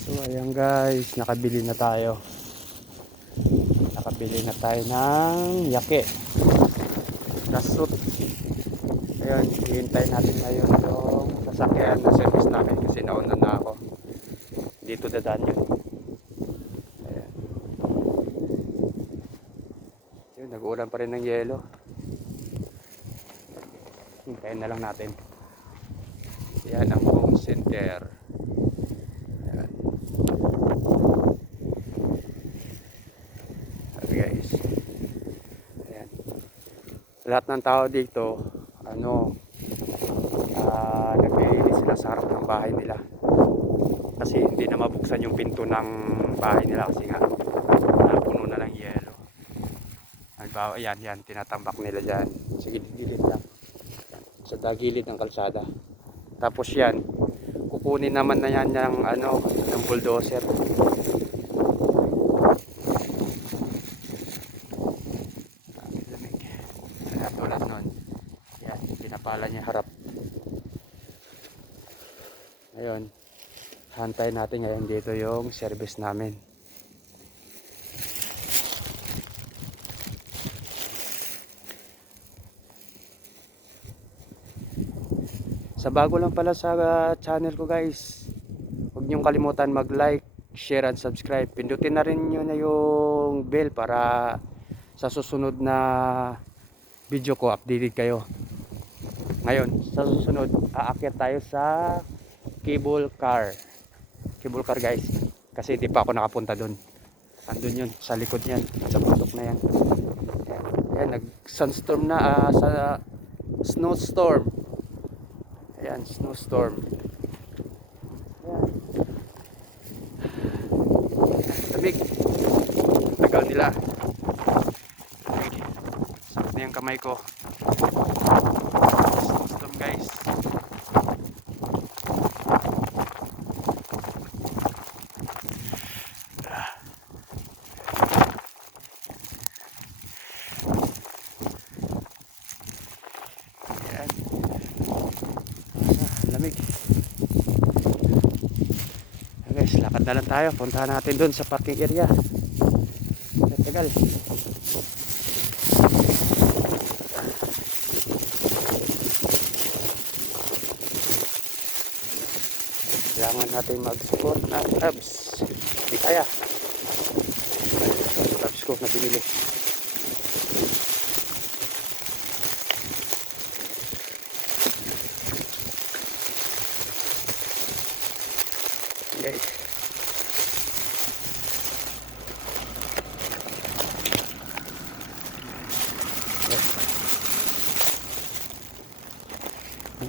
So ayan guys, nakabili na tayo. Nakabili na tayo ng yake. Gasot. Ayun, hihintay natin ngayon yung sasakyan na service namin kasi nauna na ako. Dito dadaan yun. Ayan. Yun, nag-uulan pa rin ng yelo. Hintayin na lang natin. Yan ang home center. Ayan. Ayan guys. Ayan. Lahat ng tao dito, nagbihili sila sa harap ng bahay nila. Kasi hindi na mabuksan yung pinto ng bahay nila kasi nga puno na ng yelo. Halimbawa, yan, tinatambak nila dyan. Sa gilid-gilid lang. Sa dagilid ng kalsada. Tapos yan, kukunin naman na yan ng bulldozer. Lamig. Tulad nun. Yan, pinapala niya harap. Ngayon, hantay natin ngayon dito yung service namin. Sa bago lang pala sa channel ko guys, huwag niyong kalimutan mag-like, share and subscribe. Pindutin na rin nyo na yung bell para sa susunod na video ko updated kayo. Ngayon, sa susunod, aakyat tayo sa cable car guys, kasi di pa ako nakapunta doon. Andun yun, sa likod yan, sa bundok na yan. Ayan, nag sunstorm na, sa snowstorm. Ayan, snowstorm. Ayan. Lamig. Tagal nila. Lamig. Sakit na yung kamay ko. Snowstorm guys. Ayan. Lamig. Ayan guys, lakad na lang tayo. Puntahan natin doon sa parking area. Tagal. Kailangan natin mag-support ng abs. Hindi kaya. Abs ko na binili. Guys.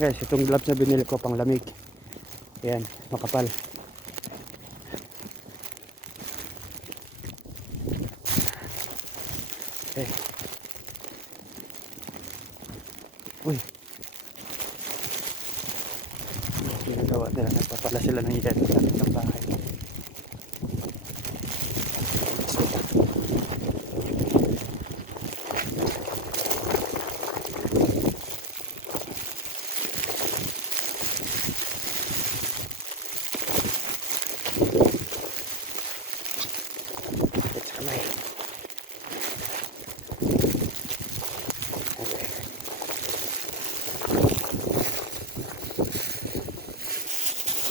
Guys, itong gloves na binili ko pang lamig. Ayan, makapal. Okay. Uy. Ginagawa nila, nagpapala sila ng yelo sa ating bahay.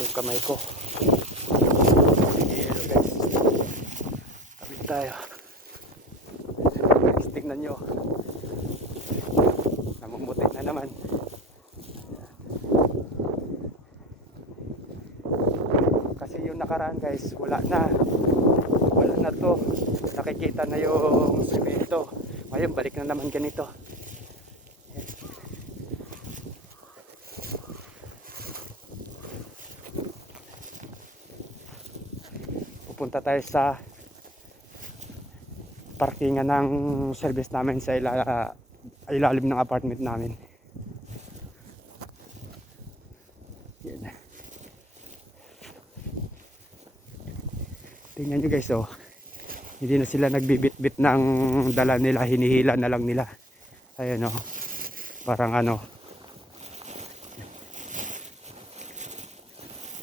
Yung kamay ko. Yelo guys. Kapit tayo. Guys, tingnan nyo. Namumuti na naman. Kasi yung nakaraan guys, wala na to. Nakikita na yung semento. Ngayon balik na naman ganito. Pupunta tayo sa parkingan ng service namin sa ilalim ng apartment namin. Yan. Tingnan nyo guys, oh. Hindi na sila nagbibit-bit ng dala nila, hinihila na lang nila. Ayan, oh. Parang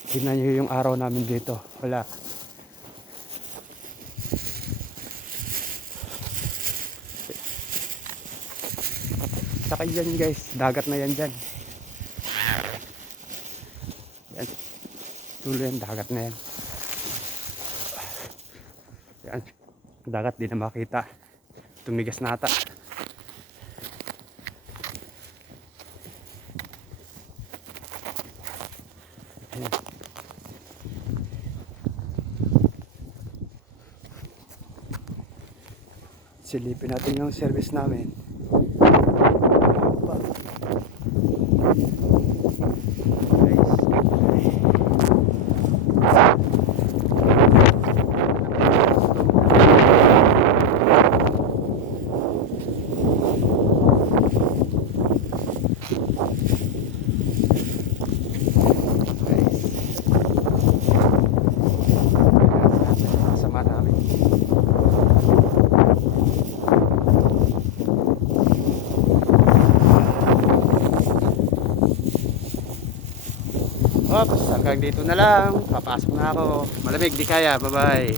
Tingnan nyo yung araw namin dito. Wala. Saka yan guys, dagat na yan dyan. Yan. Tuloy yan, dagat na yan. Yan. Dagat, di na makita. Tumigas na ata. Ayan. Silipin natin yung service namin. Sama namin. Oops, hanggang dito na lang. Papasok na ako. Malamig, di kaya. Bye-bye.